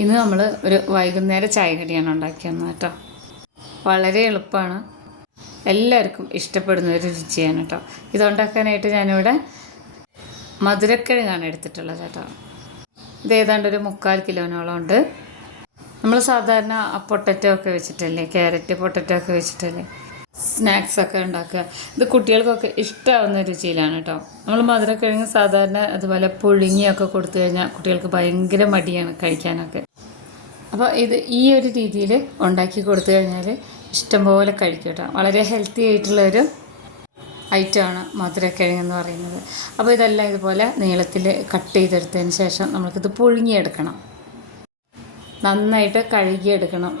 ഇന്ന് നമ്മൾ ഒരു വൈകുന്നേര ചായ കടിയാണ് ഉണ്ടാക്കിയെന്ന് കേട്ടോ. വളരെ എളുപ്പമാണ് എല്ലാവർക്കും ഇഷ്ടപ്പെടുന്ന ഒരു രുചിയാണ് കേട്ടോ. ഇതുണ്ടാക്കാനായിട്ട് ഞാനിവിടെ മധുരക്കിഴങ്ങാണ് എടുത്തിട്ടുള്ളത് കേട്ടോ. ഇത് ഏതാണ്ട് ഒരു മുക്കാൽ കിലോനോളം ഉണ്ട്. നമ്മൾ സാധാരണ പൊട്ടറ്റോ ഒക്കെ വെച്ചിട്ടല്ലേ ക്യാരറ്റ് പൊട്ടറ്റോ ഒക്കെ വെച്ചിട്ടല്ലേ സ്നാക്സ് ഒക്കെ ഉണ്ടാക്കുക. ഇത് കുട്ടികൾക്കൊക്കെ ഇഷ്ടമാവുന്ന രുചിയിലാണ് കേട്ടോ. നമ്മൾ മധുരക്കിഴങ്ങ് സാധാരണ അതുപോലെ പുഴുങ്ങിയൊക്കെ കൊടുത്തു കഴിഞ്ഞാൽ കുട്ടികൾക്ക് ഭയങ്കര മടിയാണ് കഴിക്കാനൊക്കെ. അപ്പോൾ ഇത് ഈ ഒരു രീതിയിൽ ഉണ്ടാക്കി കൊടുത്തു കഴിഞ്ഞാൽ ഇഷ്ടംപോലെ കഴിക്കും കേട്ടോ. വളരെ ഹെൽത്തി ആയിട്ടുള്ള ഒരു ഐറ്റമാണ് മധുരക്കിഴങ്ങ് എന്ന് പറയുന്നത്. അപ്പോൾ ഇതെല്ലാം ഇതുപോലെ നീളത്തിൽ കട്ട് ചെയ്തെടുത്തതിന് ശേഷം നമുക്കിത് പുഴുങ്ങിയെടുക്കണം. നന്നായിട്ട് കഴുകിയെടുക്കണം.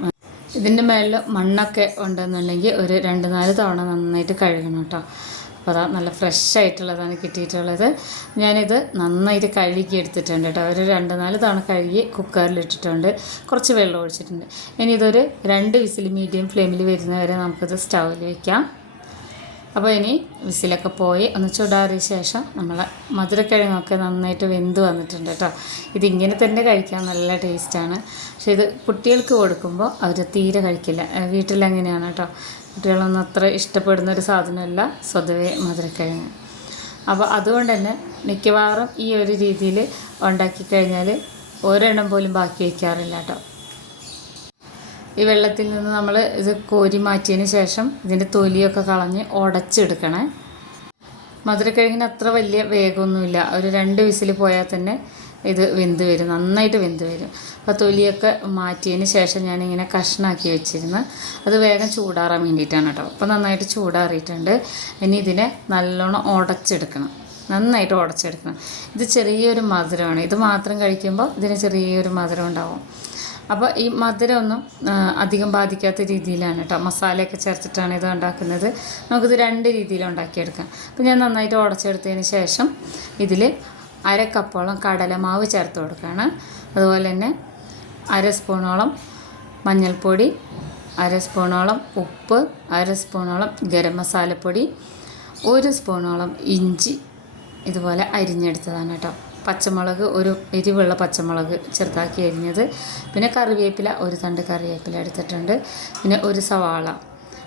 ഇതിന്റെ മേളിൽ മണ്ണൊക്കെ ഉണ്ടെന്നുണ്ടെങ്കിൽ ഒരു രണ്ട് നാല് തവണ നന്നായിട്ട് കഴുകണം കേട്ടോ. അപ്പോൾ അതാ നല്ല ഫ്രഷ് ആയിട്ടുള്ളതാണ് കിട്ടിയിട്ടുള്ളത്. ഞാനിത് നന്നായിട്ട് കഴുകി എടുത്തിട്ടുണ്ട് കേട്ടോ. ഒരു രണ്ട് നാല് തവണ കഴുകി കുക്കറിലിട്ടിട്ടുണ്ട്. കുറച്ച് വെള്ളം ഒഴിച്ചിട്ടുണ്ട്. ഇനി ഇതൊരു രണ്ട് വിസിൽ മീഡിയം ഫ്ലെയിമിൽ വരുന്നവരെ നമുക്കിത് സ്റ്റൗവിൽ വയ്ക്കാം അപ്പോൾ ഇനി വിസിലൊക്കെ പോയി ഒന്ന് ചൂടാറിയ ശേഷം നമ്മൾ മധുരക്കിഴങ്ങൊക്കെ നന്നായിട്ട് വെന്ത് വന്നിട്ടുണ്ട് കേട്ടോ. ഇതിങ്ങനെ തന്നെ കഴിക്കാൻ നല്ല ടേസ്റ്റാണ്. പക്ഷേ ഇത് കുട്ടികൾക്ക് കൊടുക്കുമ്പോൾ അവർ തീരെ കഴിക്കില്ല. വീട്ടിൽ വീട്ടിലെങ്ങനെയാണ് കേട്ടോ. കുട്ടികളൊന്നും അത്ര ഇഷ്ടപ്പെടുന്ന ഒരു സാധനമല്ല സ്വതവേ മധുരക്കിഴങ്ങ്. അപ്പോൾ അതുകൊണ്ട് തന്നെ മിക്കവാറും ഈ ഒരു രീതിയിൽ ഉണ്ടാക്കി കഴിഞ്ഞാൽ ഒരെണ്ണം പോലും ബാക്കി വയ്ക്കാറില്ല കേട്ടോ ഈ വെള്ളത്തിൽ നിന്ന് നമ്മൾ ഇത് കോരി മാറ്റിയതിന് ശേഷം ഇതിന്റെ തൊലിയൊക്കെ കളഞ്ഞ് ഉടച്ചെടുക്കണേ മധുരക്കിഴങ്ങിന് അത്ര വലിയ വേഗമൊന്നുമില്ല. ഒരു രണ്ട് വിസിൽ പോയാൽ തന്നെ ഇത് വെന്ത് വരും നന്നായിട്ട് വെന്ത് വരും. അപ്പോൾ തൊലിയൊക്കെ മാറ്റിയതിന് ശേഷം ഞാനിങ്ങനെ കഷ്ണാക്കി വെച്ചിരുന്നു അത് വേഗം ചൂടാറാൻ വേണ്ടിയിട്ടാണ് കേട്ടോ. അപ്പോൾ നന്നായിട്ട് ചൂടാറിയിട്ടുണ്ട്. ഇനി ഇതിനെ നല്ലോണം ഉടച്ചെടുക്കണം. നന്നായിട്ട് ഉടച്ചെടുക്കണം. ഇത് ചെറിയൊരു മധുരമാണ്. ഇത് മാത്രം കഴിക്കുമ്പോൾ ഇതിന് ചെറിയൊരു മധുരം ഉണ്ടാവും. അപ്പോൾ ഈ മധുരമൊന്നും അധികം ബാധിക്കാത്ത രീതിയിലാണ് കേട്ടോ. മസാലയൊക്കെ ചേർത്തിട്ടാണ് ഇത് ഉണ്ടാക്കുന്നത്. നമുക്കിത് രണ്ട് രീതിയിൽ ഉണ്ടാക്കിയെടുക്കാം. അപ്പോൾ ഞാൻ നന്നായിട്ട് ഉടച്ചെടുത്തതിന് ശേഷം ഇതിൽ അര കപ്പോളം കടലമാവ് ചേർത്ത് കൊടുക്കുകയാണ്. അതുപോലെ തന്നെ അര സ്പൂണോളം മഞ്ഞൾപ്പൊടി അര സ്പൂണോളം ഉപ്പ് അര സ്പൂണോളം ഗരം മസാലപ്പൊടി ഒരു സ്പൂണോളം ഇഞ്ചി ഇതുപോലെ അരിഞ്ഞെടുത്തതാണ് കേട്ടോ. പച്ചമുളക് ഒരു എരിവുള്ള പച്ചമുളക് ചെറുതാക്കി അരിഞ്ഞത്. പിന്നെ കറിവേപ്പില ഒരു തണ്ട് കറിവേപ്പില എടുത്തിട്ടുണ്ട്. പിന്നെ ഒരു സവാള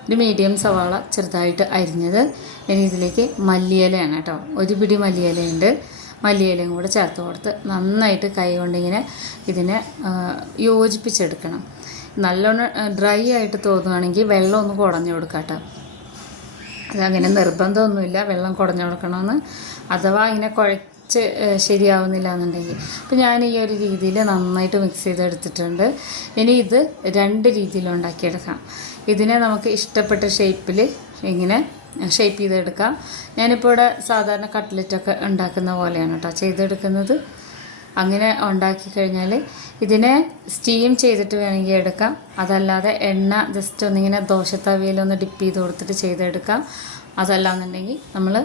ഒരു മീഡിയം സവാള ചെറുതായിട്ട് അരിഞ്ഞത്. ഇനി ഇതിലേക്ക് മല്ലിയിലയാണ് കേട്ടോ. ഒരു പിടി മല്ലിയിലയുണ്ട്. മല്ലിയിലയും കൂടെ ചേർത്ത് കൊടുത്ത് നന്നായിട്ട് കൈ കൊണ്ടിങ്ങനെ ഇതിനെ യോജിപ്പിച്ചെടുക്കണം. നല്ലോണം ഡ്രൈ ആയിട്ട് തോന്നുകയാണെങ്കിൽ വെള്ളം ഒന്ന് കുടഞ്ഞു കൊടുക്കാം കേട്ടോ അതങ്ങനെ നിർബന്ധമൊന്നുമില്ല വെള്ളം കുടഞ്ഞു കൊടുക്കണമെന്ന്. അഥവാ ഇങ്ങനെ കുഴച്ച് ശരിയാവുന്നില്ല എന്നുണ്ടെങ്കിൽ അപ്പോൾ ഞാൻ ഈ ഒരു രീതിയിൽ നന്നായിട്ട് മിക്സ് ചെയ്തെടുത്തിട്ടുണ്ട്. ഇനി ഇത് രണ്ട് രീതിയിൽ ഉണ്ടാക്കിയെടുക്കാം ഇതിനെ നമുക്ക് ഇഷ്ടപ്പെട്ട ഷേപ്പിൽ ഇങ്ങനെ ഷേപ്പ് ചെയ്തെടുക്കാം. ഞാനിപ്പോൾ ഇവിടെ സാധാരണ കട്ട്ലറ്റൊക്കെ ഉണ്ടാക്കുന്ന പോലെയാണ് കേട്ടോ ചെയ്തെടുക്കുന്നത്. അങ്ങനെ ഉണ്ടാക്കി കഴിഞ്ഞാൽ ഇതിനെ സ്റ്റീം ചെയ്തിട്ട് വേണമെങ്കിൽ എടുക്കാം. അതല്ലാതെ എണ്ണ ജസ്റ്റ് ഒന്നിങ്ങനെ ദോശത്തവിയിലൊന്ന് ഡിപ്പ് ചെയ്ത് കൊടുത്തിട്ട് ചെയ്തെടുക്കാം. അതല്ലാന്നുണ്ടെങ്കിൽ നമ്മൾ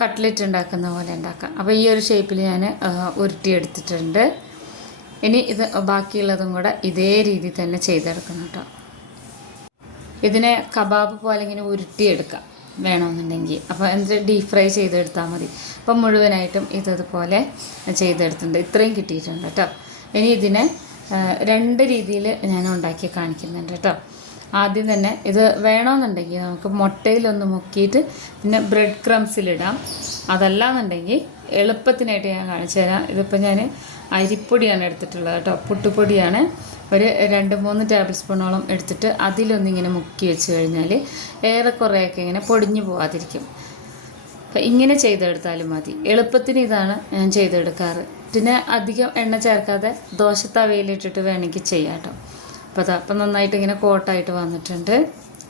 കട്ട്ലറ്റ് ഉണ്ടാക്കുന്ന പോലെ ഉണ്ടാക്കാം. അപ്പോൾ ഈ ഒരു ഷേപ്പിൽ ഞാൻ ഉരുട്ടിയെടുത്തിട്ടുണ്ട്. ഇനി ഇത് ബാക്കിയുള്ളതും കൂടെ ഇതേ രീതിയിൽ തന്നെ ചെയ്തെടുക്കണം കേട്ടോ ഇതിനെ കബാബ് പോലെ ഇങ്ങനെ ഉരുട്ടിയെടുക്കാം വേണമെന്നുണ്ടെങ്കിൽ. അപ്പോൾ എന്നിട്ട് ഡീപ് ഫ്രൈ ചെയ്തെടുത്താൽ മതി. അപ്പം മുഴുവനായിട്ടും ഇതതുപോലെ ചെയ്തെടുത്തിട്ടുണ്ട്. ഇത്രയും കിട്ടിയിട്ടുണ്ട് കേട്ടോ. ഇനി ഇതിനെ രണ്ട് രീതിയിൽ ഞാൻ ഉണ്ടാക്കി കാണിക്കുന്നുണ്ട് കേട്ടോ. ആദ്യം തന്നെ ഇത് വേണമെന്നുണ്ടെങ്കിൽ നമുക്ക് മുട്ടയിലൊന്ന് മുക്കിയിട്ട് പിന്നെ ബ്രെഡ് ക്രംസിലിടാം അതല്ലാന്നുണ്ടെങ്കിൽ എളുപ്പത്തിനായിട്ട് ഞാൻ കാണിച്ചു തരാം. ഇതിപ്പോൾ ഞാൻ അരിപ്പൊടിയാണ് എടുത്തിട്ടുള്ളത് കേട്ടോ. പുട്ടുപൊടിയാണ്. ഒരു രണ്ട് മൂന്ന് ടേബിൾ സ്പൂണോളം എടുത്തിട്ട് അതിലൊന്നിങ്ങനെ മുക്കി വെച്ച് കഴിഞ്ഞാൽ ഏറെക്കുറെയൊക്കെ ഇങ്ങനെ പൊടിഞ്ഞു പോകാതിരിക്കും അപ്പം ഇങ്ങനെ ചെയ്തെടുത്താലും മതി. എളുപ്പത്തിന് ഇതാണ് ഞാൻ ചെയ്തെടുക്കാറ്. പിന്നെ അധികം എണ്ണ ചേർക്കാതെ ദോശ തവയിലിട്ടിട്ട് വേണമെങ്കിൽ ചെയ്യാം അപ്പോൾ അതാ അപ്പം നന്നായിട്ട് ഇങ്ങനെ കോട്ടായിട്ട് വന്നിട്ടുണ്ട്.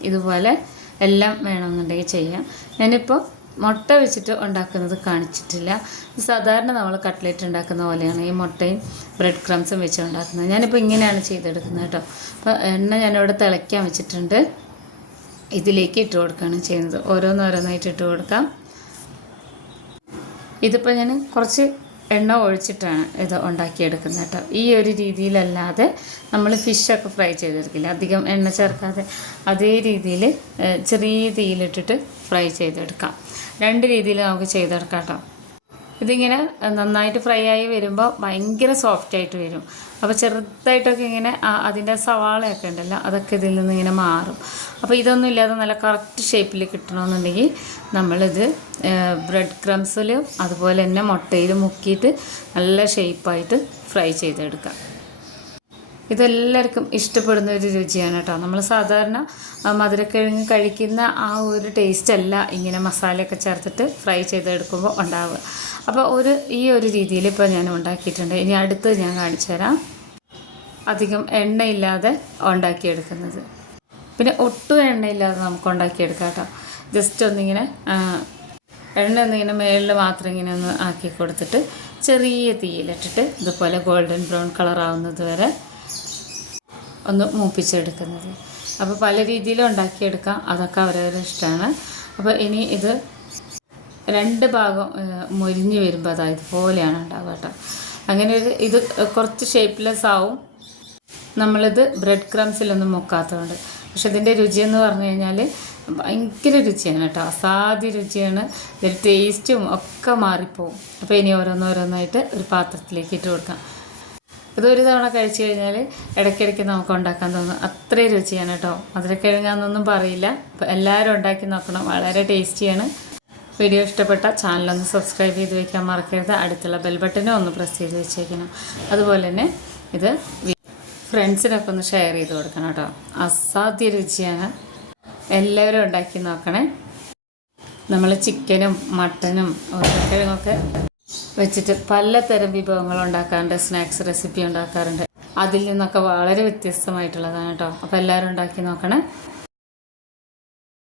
ഇതുപോലെ എല്ലാം വേണമെന്നുണ്ടെങ്കിൽ ചെയ്യാം. ഞാനിപ്പോൾ മുട്ട വെച്ചിട്ട് ഉണ്ടാക്കുന്നത് കാണിച്ചിട്ടില്ല. സാധാരണ നമ്മൾ കട്ട്ലേറ്റ് ഉണ്ടാക്കുന്ന പോലെയാണ് ഈ മുട്ടയും ബ്രെഡ് ക്രംസും വെച്ച് ഉണ്ടാക്കുന്നത്. ഞാനിപ്പോൾ ഇങ്ങനെയാണ് ചെയ്തെടുക്കുന്നത് കേട്ടോ. അപ്പോൾ എണ്ണ ഞാനിവിടെ തിളയ്ക്കാൻ വെച്ചിട്ടുണ്ട്. ഇതിലേക്ക് ഇട്ട് കൊടുക്കുകയാണ് ചെയ്യുന്നത്. ഓരോന്നോരോന്നായിട്ട് ഇട്ട് കൊടുക്കാം. ഇതിപ്പോൾ ഞാൻ കുറച്ച് എണ്ണ ഒഴിച്ചിട്ടാണ് ഇത് ഉണ്ടാക്കിയെടുക്കുന്നത് കേട്ടോ. ഈ ഒരു രീതിയിലല്ലാതെ നമ്മൾ ഫിഷൊക്കെ ഫ്രൈ ചെയ്തെടുക്കില്ല. അധികം എണ്ണ ചേർക്കാതെ അതേ രീതിയിൽ ചെറിയ തീയിലിട്ടിട്ട് ഫ്രൈ ചെയ്തെടുക്കാം. രണ്ട് രീതിയിൽ നമുക്ക് ചെയ്തെടുക്കാം കേട്ടോ ഇതിങ്ങനെ നന്നായിട്ട് ഫ്രൈ ആയി വരുമ്പോൾ ഭയങ്കര സോഫ്റ്റ് ആയിട്ട് വരും. അപ്പോൾ ചെറുതായിട്ടൊക്കെ ഇങ്ങനെ അതിന്റെ സവാളയൊക്കെ ഉണ്ടല്ലോ അതൊക്കെ ഇതിൽ നിന്ന് ഇങ്ങനെ മാറും. അപ്പോൾ ഇതൊന്നും ഇല്ലാതെ നല്ല കറക്റ്റ് ഷേപ്പിൽ കിട്ടണമെന്നുണ്ടെങ്കിൽ നമ്മളിത് ബ്രെഡ് ക്രംസിലും അതുപോലെ തന്നെ മുട്ടയിലും മുക്കിയിട്ട് നല്ല ഷേപ്പായിട്ട് ഫ്രൈ ചെയ്തെടുക്കാം. ഇതെല്ലാവർക്കും ഇഷ്ടപ്പെടുന്ന ഒരു രുചിയാണ് കേട്ടോ. നമ്മൾ സാധാരണ മധുരക്കിഴങ്ങ് കഴിക്കുന്ന ആ ഒരു ടേസ്റ്റ് അല്ല ഇങ്ങനെ മസാലയൊക്കെ ചേർത്തിട്ട് ഫ്രൈ ചെയ്തെടുക്കുമ്പോൾ ഉണ്ടാവുക. അപ്പോൾ ഒരു ഈ ഒരു രീതിയിൽ ഇപ്പോൾ ഞാൻ ഉണ്ടാക്കിയിട്ടുണ്ട്. ഇനി അടുത്ത് ഞാൻ കാണിച്ചു തരാം. അധികം എണ്ണയില്ലാതെ ഉണ്ടാക്കിയെടുക്കുന്നത്. പിന്നെ ഒട്ടും എണ്ണയില്ലാതെ നമുക്ക് ഉണ്ടാക്കിയെടുക്കാം കേട്ടോ. ജസ്റ്റ് ഒന്നിങ്ങനെ എണ്ണ ഒന്നിങ്ങനെ മേളിൽ മാത്രം ഇങ്ങനെ ഒന്ന് ആക്കി കൊടുത്തിട്ട് ചെറിയ തീയിലിട്ടിട്ട് ഇതുപോലെ ഗോൾഡൻ ബ്രൗൺ കളർ ആവുന്നത് വരെ ഒന്ന് മൂപ്പിച്ചെടുക്കുന്നത്. അപ്പോൾ പല രീതിയിലും ഉണ്ടാക്കിയെടുക്കാം. അതൊക്കെ അവരവരുടെ ഇഷ്ടമാണ്. അപ്പോൾ ഇനി ഇത് രണ്ട് ഭാഗം മുരിഞ്ഞ് വരുമ്പോൾ അതാ ഇതുപോലെയാണ് ഉണ്ടാവുക കേട്ടോ. അങ്ങനെ ഒരു ഇത് കുറച്ച് ഷേപ്പ്ലെസ് ആവും. നമ്മളിത് ബ്രെഡ് ക്രംസിലൊന്നും മുക്കാത്തതുകൊണ്ട്. പക്ഷെ ഇതിന്റെ രുചിയെന്ന് പറഞ്ഞു കഴിഞ്ഞാൽ ഭയങ്കര രുചിയാണ് കേട്ടോ. അസാധ്യ രുചിയാണ്. ഇതിൽ ടേസ്റ്റും ഒക്കെ മാറിപ്പോവും. അപ്പോൾ ഇനി ഓരോന്നോരോന്നായിട്ട് ഒരു പാത്രത്തിലേക്ക് ഇട്ട് കൊടുക്കാം. ഇത് ഒരു തവണ കഴിച്ചു കഴിഞ്ഞാൽ ഇടയ്ക്കിടയ്ക്ക് നമുക്ക് ഉണ്ടാക്കാൻ തോന്നും. അത്രയും രുചിയാണ് കേട്ടോ. മധുരക്കിഴങ്ങാന്നൊന്നും പറയില്ല. എല്ലാവരും ഉണ്ടാക്കി നോക്കണം. വളരെ ടേസ്റ്റിയാണ്. വീഡിയോ ഇഷ്ടപ്പെട്ട ചാനലൊന്ന് സബ്സ്ക്രൈബ് ചെയ്ത് വയ്ക്കാൻ മറക്കരുത്. അടുത്തുള്ള ബെൽ ബട്ടനും ഒന്ന് പ്രസ് ചെയ്ത് വെച്ചേക്കണം. അതുപോലെ തന്നെ ഇത് ഫ്രണ്ട്സിനൊക്കെ ഒന്ന് ഷെയർ ചെയ്ത് കൊടുക്കണം കേട്ടോ. അസാധ്യ രുചിയാണ്. എല്ലാവരും ഉണ്ടാക്കി നോക്കണേ. നമ്മൾ ചിക്കനും മട്ടനും ഉരുളക്കിഴങ്ങൊക്കെ വെച്ചിട്ട് പലതരം വിഭവങ്ങൾ ഉണ്ടാക്കാറുണ്ട് സ്നാക്സ് റെസിപ്പി ഉണ്ടാക്കാറുണ്ട്. അതിൽ നിന്നൊക്കെ വളരെ വ്യത്യസ്തമായിട്ടുള്ളതാണ് കേട്ടോ. അപ്പോൾ എല്ലാവരും ഉണ്ടാക്കി നോക്കണേ.